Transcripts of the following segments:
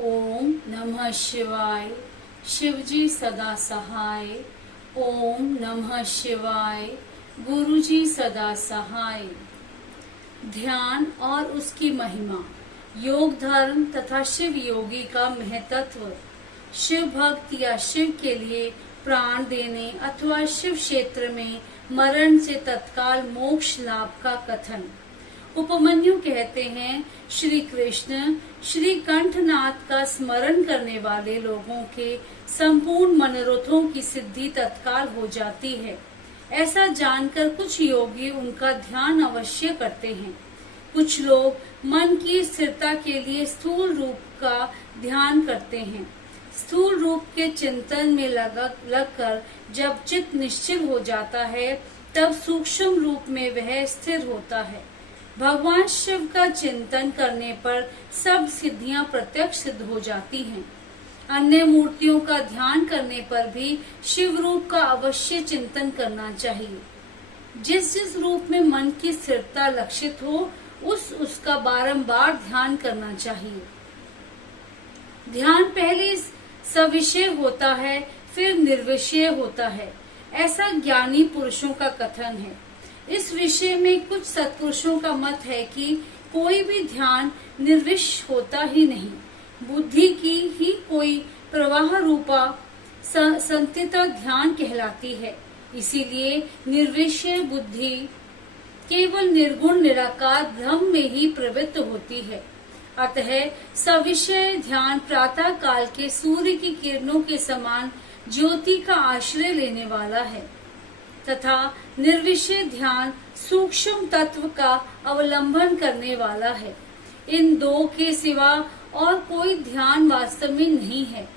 ओम नमः शिवाय। शिवजी सदा सहाय। ओम नमः शिवाय। गुरुजी सदा सहाय। ध्यान और उसकी महिमा, योग धर्म तथा शिव योगी का महत्व, शिव भक्त या शिव के लिए प्राण देने अथवा शिव क्षेत्र में मरण से तत्काल मोक्ष लाभ का कथन। उपमन्यु कहते हैं, श्री कृष्ण श्री कंठनाथ का स्मरण करने वाले लोगों के संपूर्ण मनोरथों की सिद्धि तत्काल हो जाती है। ऐसा जानकर कुछ योगी उनका ध्यान अवश्य करते हैं। कुछ लोग मन की स्थिरता के लिए स्थूल रूप का ध्यान करते हैं। स्थूल रूप के चिंतन में लगकर जब चित्त निश्चल हो जाता है, तब सूक्ष्म रूप में वह स्थिर होता है। भगवान शिव का चिंतन करने पर सब सिद्धियां प्रत्यक्ष सिद्ध हो जाती हैं। अन्य मूर्तियों का ध्यान करने पर भी शिव रूप का अवश्य चिंतन करना चाहिए। जिस जिस रूप में मन की स्थिरता लक्षित हो, उसका बारंबार ध्यान करना चाहिए। ध्यान पहले सविषय होता है, फिर निर्विषय होता है, ऐसा ज्ञानी पुरुषों का कथन है। इस विषय में कुछ सत्पुरुषों का मत है कि कोई भी ध्यान निर्विषय होता ही नहीं। बुद्धि की ही कोई प्रवाह रूपा संतिता ध्यान कहलाती है। इसीलिए निर्विषय बुद्धि केवल निर्गुण निराकार ब्रह्म में ही प्रवृत्त होती है। अतः सविषय ध्यान प्रातः काल के सूर्य की किरणों के समान ज्योति का आश्रय लेने वाला है, तथा निर्विषय ध्यान सूक्ष्म तत्व का अवलंबन करने वाला है। इन दो के सिवा और कोई ध्यान वास्तव में नहीं है।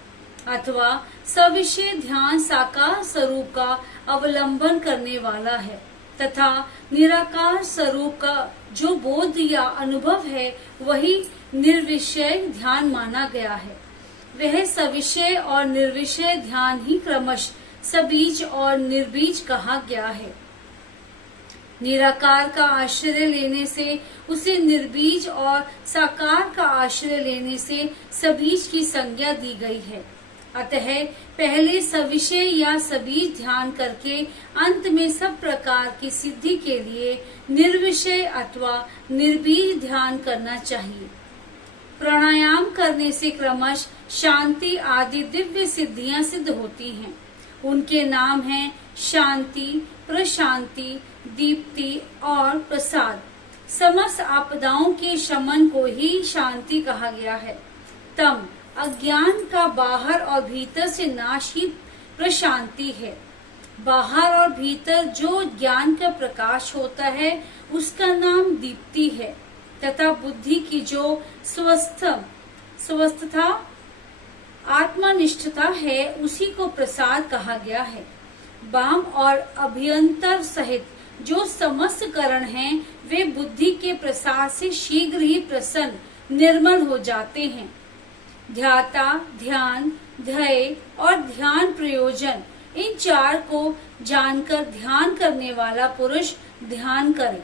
अथवा सविषय ध्यान साकार स्वरूप का अवलंबन करने वाला है, तथा निराकार स्वरूप का जो बोध या अनुभव है, वही निर्विषय ध्यान माना गया है। वह सविषय और निर्विषय ध्यान ही क्रमशः सबीज और निर्बीज कहा गया है। निराकार का आश्रय लेने से उसे निर्बीज और साकार का आश्रय लेने से सबीज की संज्ञा दी गई है। अतः पहले सविषय या सबीज ध्यान करके अंत में सब प्रकार की सिद्धि के लिए निर्विषय अथवा निर्बीज ध्यान करना चाहिए। प्राणायाम करने से क्रमशः शांति आदि दिव्य सिद्धियां सिद्ध होती हैं। उनके नाम हैं शांति, प्रशांति, दीप्ति और प्रसाद। समस्त आपदाओं के शमन को ही शांति कहा गया है। तम अज्ञान का बाहर और भीतर से नाश ही प्रशांति है। बाहर और भीतर जो ज्ञान का प्रकाश होता है, उसका नाम दीप्ति है, तथा बुद्धि की जो स्वस्थता आत्मनिष्ठता है, उसी को प्रसाद कहा गया है। वाम और अभ्यंतर सहित जो समस्त करण हैं, वे बुद्धि के प्रसाद से शीघ्र ही प्रसन्न निर्मल हो जाते हैं। ध्याता, ध्यान, ध्येय और ध्यान प्रयोजन, इन चार को जानकर ध्यान करने वाला पुरुष ध्यान करे।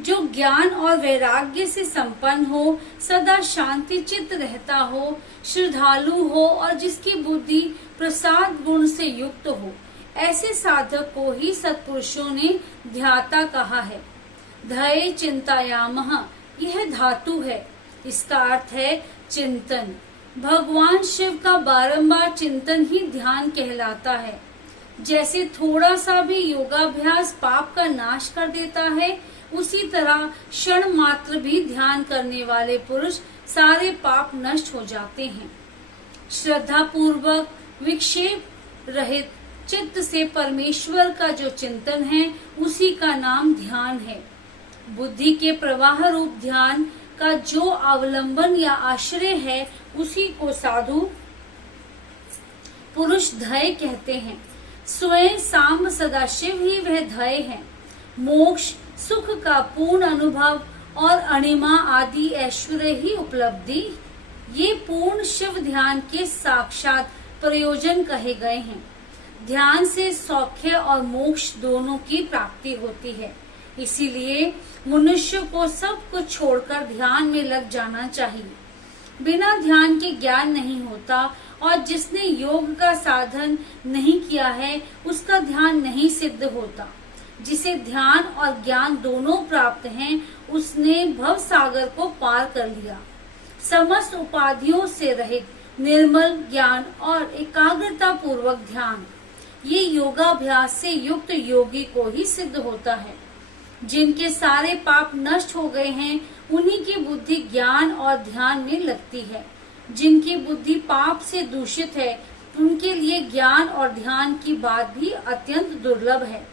जो ज्ञान और वैराग्य से संपन्न हो, सदा शांति चित्त रहता हो, श्रद्धालु हो और जिसकी बुद्धि प्रसाद गुण से युक्त हो, ऐसे साधक को ही सत्पुरुषों ने ध्याता कहा है। ध्येय चिंतायामः, यह धातु है। इसका अर्थ है चिंतन। भगवान शिव का बारंबार चिंतन ही ध्यान कहलाता है। जैसे थोड़ा सा भी योगाभ्यास पाप का नाश कर देता है, उसी तरह क्षण मात्र भी ध्यान करने वाले पुरुष सारे पाप नष्ट हो जाते हैं। श्रद्धा पूर्वक विक्षेप रहित चित्त से परमेश्वर का जो चिंतन है, उसी का नाम ध्यान है। बुद्धि के प्रवाह रूप ध्यान का जो अवलंबन या आश्रय है, उसी को साधु पुरुष ध्येय कहते हैं। स्वयं सांब सदाशिव ही वह ध्येय है। मोक्ष, सुख का पूर्ण अनुभव और अणिमा आदि ऐश्वर्य ही उपलब्धि, ये पूर्ण शिव ध्यान के साक्षात प्रयोजन कहे गए हैं। ध्यान से सौख्य और मोक्ष दोनों की प्राप्ति होती है। इसीलिए मनुष्य को सब कुछ छोड़कर ध्यान में लग जाना चाहिए। बिना ध्यान के ज्ञान नहीं होता और जिसने योग का साधन नहीं किया है उसका ध्यान नहीं सिद्ध होता। जिसे ध्यान और ज्ञान दोनों प्राप्त हैं, उसने भव सागर को पार कर लिया। समस्त उपाधियों से रहित निर्मल ज्ञान और एकाग्रता पूर्वक ध्यान, ये योगाभ्यास से युक्त योगी को ही सिद्ध होता है। जिनके सारे पाप नष्ट हो गए हैं, उन्हीं की बुद्धि ज्ञान और ध्यान में लगती है। जिनकी बुद्धि पाप से दूषित है, उनके लिए ज्ञान और ध्यान की बात भी अत्यंत दुर्लभ है।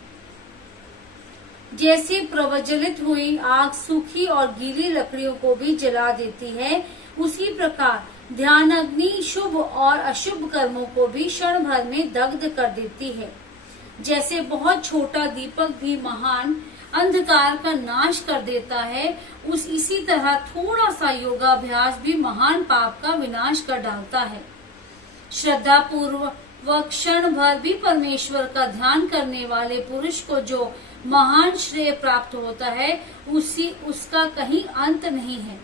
जैसे प्रज्वलित हुई आग सूखी और गीली लकड़ियों को भी जला देती है, उसी प्रकार ध्यान अग्नि शुभ और अशुभ कर्मों को भी क्षण भर में दग्ध कर देती है। जैसे बहुत छोटा दीपक भी महान अंधकार का नाश कर देता है, इसी तरह थोड़ा सा योगाभ्यास भी महान पाप का विनाश कर डालता है। श्रद्धा पूर्वक क्षण भर भी परमेश्वर का ध्यान करने वाले पुरुष को जो महान श्रेय प्राप्त होता है, उसका कहीं अंत नहीं है।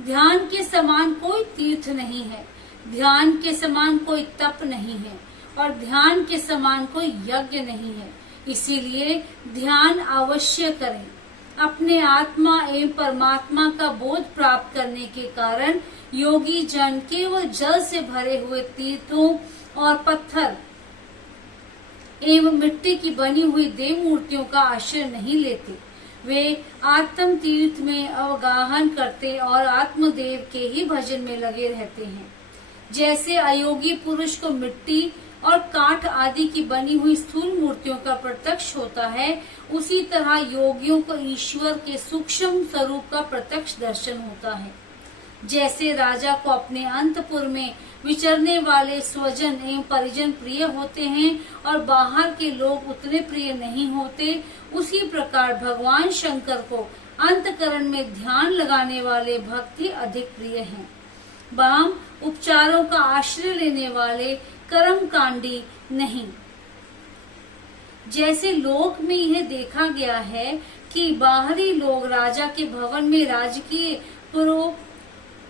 ध्यान के समान कोई तीर्थ नहीं है, ध्यान के समान कोई तप नहीं है और ध्यान के समान कोई यज्ञ नहीं है। इसीलिए ध्यान अवश्य करें। अपने आत्मा एवं परमात्मा का बोध प्राप्त करने के कारण योगी जन केवल जल से भरे हुए तीर्थों और पत्थर एवं मिट्टी की बनी हुई देव मूर्तियों का आश्रय नहीं लेते। वे आत्म तीर्थ में अवगाहन करते और आत्मदेव के ही भजन में लगे रहते हैं। जैसे अयोगी पुरुष को मिट्टी और काठ आदि की बनी हुई स्थूल मूर्तियों का प्रत्यक्ष होता है, उसी तरह योगियों को ईश्वर के सूक्ष्म स्वरूप का प्रत्यक्ष दर्शन होता है। जैसे राजा को अपने अंतपुर में विचरने वाले स्वजन एवं परिजन प्रिय होते हैं और बाहर के लोग उतने प्रिय नहीं होते, उसी प्रकार भगवान शंकर को अंतकरण में ध्यान लगाने वाले भक्त ही अधिक प्रिय हैं। वाम उपचारों का आश्रय लेने वाले कर्मकांडी नहीं। जैसे लोक में यह देखा गया है कि बाहरी लोग राजा के भवन में राजकीय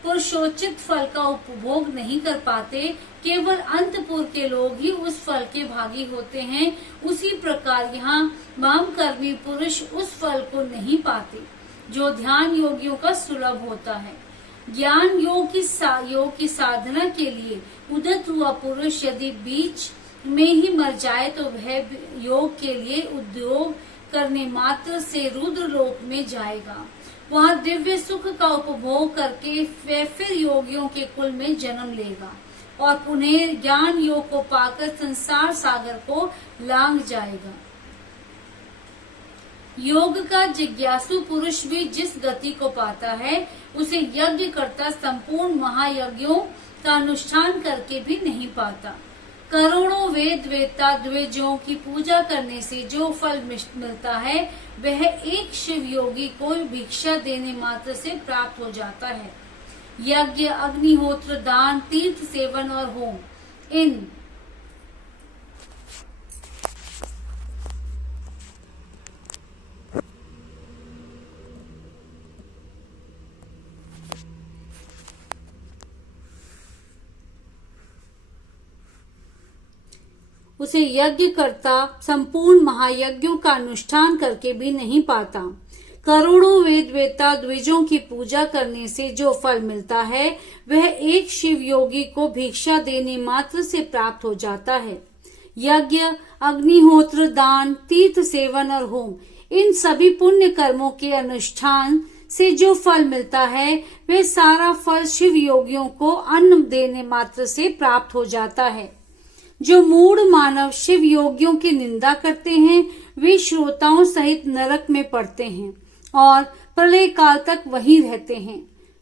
पुरुषोचित फल का उपभोग नहीं कर पाते, केवल अंतपुर के लोग ही उस फल के भागी होते हैं। उसी प्रकार यहाँ वामकर्मी पुरुष उस फल को नहीं पाते जो ध्यान योगियों का सुलभ होता है। ज्ञान योग की साधना के लिए उदित हुआ पुरुष यदि बीच में ही मर जाए तो वह योग के लिए उद्योग करने मात्र से रुद्र लोक में जाएगा। वहाँ दिव्य सुख का उपभोग करके वह फिर योगियों के कुल में जन्म लेगा और पुनः ज्ञान योग को पाकर संसार सागर को लांघ जाएगा। योग का जिज्ञासु पुरुष भी जिस गति को पाता है, उसे यज्ञ करता संपूर्ण महायज्ञों का अनुष्ठान करके भी नहीं पाता। करोड़ों वेद वेत्ता द्विजों की पूजा करने से जो फल मिलता है, वह एक शिव योगी को भिक्षा देने मात्र से प्राप्त हो जाता है। यज्ञ, अग्निहोत्र, दान, तीर्थ सेवन और होम, इन उसे यज्ञ करता संपूर्ण महायज्ञों का अनुष्ठान करके भी नहीं पाता। करोड़ों वेद वेत्ता द्विजों की पूजा करने से जो फल मिलता है, वह एक शिव योगी को भिक्षा देने मात्र से प्राप्त हो जाता है। यज्ञ, अग्निहोत्र, दान, तीर्थ सेवन और होम, इन सभी पुण्य कर्मों के अनुष्ठान से जो फल मिलता है, वह सारा फल शिव योगियों को अन्न देने मात्र से प्राप्त हो जाता है। जो मूढ़ मानव शिव योगियों की निंदा करते हैं, वे श्रोताओं सहित नरक में पड़ते हैं और प्रलय काल तक वहीं रहते हैं।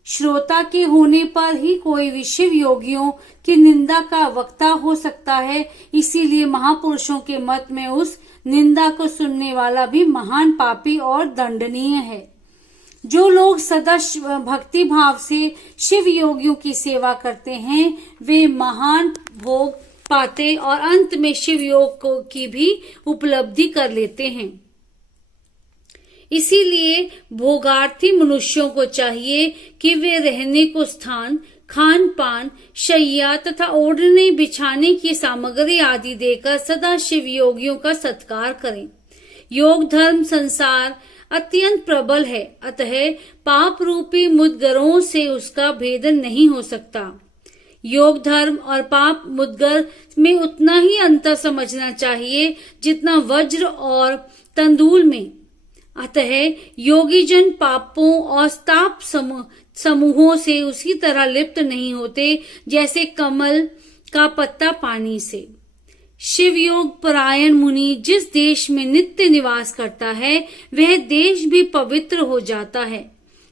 श्रोता के होने पर ही कोई भी शिव योगियों की निंदा का वक्ता हो सकता है। इसीलिए महापुरुषों के मत में उस निंदा को सुनने वाला भी महान पापी और दंडनीय है। जो लोग सदा भक्ति भाव से शिव योगियों की सेवा करते हैं, वे महान भोग पाते और अंत में शिव योग की भी उपलब्धि कर लेते हैं। इसीलिए भोगार्थी मनुष्यों को चाहिए कि वे रहने को स्थान, खान पान, शैया तथा ओढ़ने बिछाने की सामग्री आदि देकर सदा शिव योगियों का सत्कार करें। योग धर्म संसार अत्यंत प्रबल है, अतः पाप रूपी मुद्गरों से उसका भेदन नहीं हो सकता। योग धर्म और पाप मुद्गर में उतना ही अंतर समझना चाहिए जितना वज्र और तंदूल में। अतः योगी जन पापों और ताप समूहों से उसी तरह लिप्त नहीं होते जैसे कमल का पत्ता पानी से। शिव योग परायण मुनि जिस देश में नित्य निवास करता है वह देश भी पवित्र हो जाता है,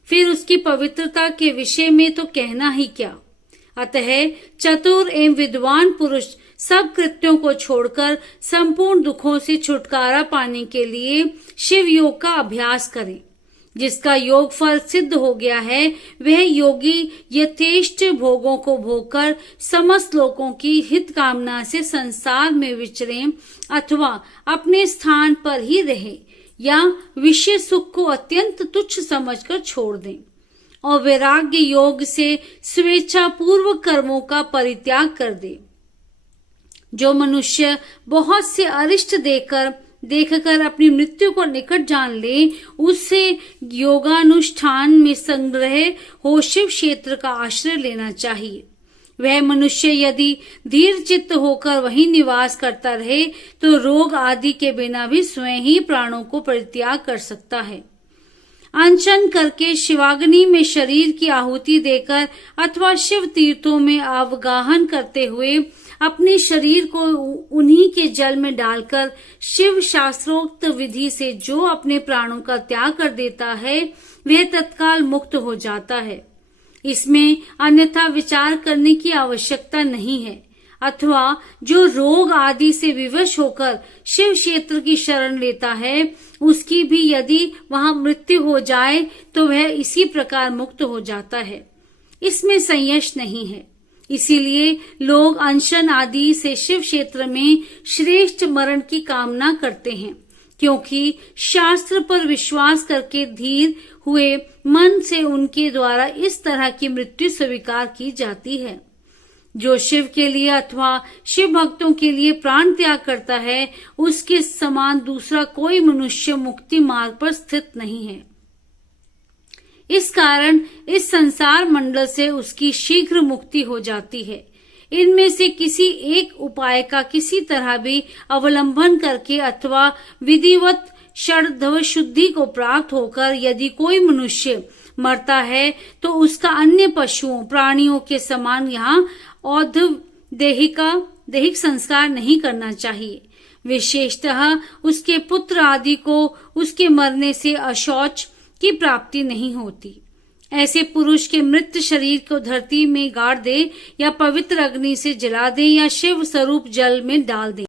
फिर उसकी पवित्रता के विषय में तो कहना ही क्या। अतः चतुर एवं विद्वान पुरुष सब कृत्यों को छोड़कर संपूर्ण दुखों से छुटकारा पाने के लिए शिव योग का अभ्यास करें। जिसका योग फल सिद्ध हो गया है वह योगी यथेष्ट भोगों को भोगकर समस्त लोगों की हित कामना से संसार में विचरे अथवा अपने स्थान पर ही रहे या विषय सुख को अत्यंत तुच्छ समझकर छोड़ दें और वैराग्य योग से स्वेच्छा पूर्वक कर्मों का परित्याग कर दे। जो मनुष्य बहुत से अरिष्ट देखकर अपनी मृत्यु को निकट जान ले, उससे योगानुष्ठान में संग्रह हो शिव क्षेत्र का आश्रय लेना चाहिए। वह मनुष्य यदि धीर चित्त होकर वहीं निवास करता रहे तो रोग आदि के बिना भी स्वयं ही प्राणों को परित्याग कर सकता है। अनशन करके शिवाग्नि में शरीर की आहुति देकर अथवा शिव तीर्थों में अवगाहन करते हुए अपने शरीर को उन्हीं के जल में डालकर शिव शास्त्रोक्त विधि से जो अपने प्राणों का त्याग कर देता है वह तत्काल मुक्त हो जाता है। इसमें अन्यथा विचार करने की आवश्यकता नहीं है। अथवा जो रोग आदि से विवश होकर शिव क्षेत्र की शरण लेता है उसकी भी यदि वहां मृत्यु हो जाए तो वह इसी प्रकार मुक्त हो जाता है। इसमें संयश नहीं है। इसीलिए लोग अनशन आदि से शिव क्षेत्र में श्रेष्ठ मरण की कामना करते हैं, क्योंकि शास्त्र पर विश्वास करके धीर हुए मन से उनके द्वारा इस तरह की मृत्यु स्वीकार की जाती है। जो शिव के लिए अथवा शिव भक्तों के लिए प्राण त्याग करता है उसके समान दूसरा कोई मनुष्य मुक्ति मार्ग पर स्थित नहीं है। इस कारण इस संसार मंडल से उसकी शीघ्र मुक्ति हो जाती है। इनमें से किसी एक उपाय का किसी तरह भी अवलंबन करके अथवा विधिवत षड्धव शुद्धि को प्राप्त होकर यदि कोई मनुष्य मरता है तो उसका अन्य पशुओं प्राणियों के समान यहाँ दैहिक संस्कार नहीं करना चाहिए। विशेषतः उसके पुत्र आदि को उसके मरने से अशौच की प्राप्ति नहीं होती। ऐसे पुरुष के मृत शरीर को धरती में गाड़ दे या पवित्र अग्नि से जला दे या शिव स्वरूप जल में डाल दे।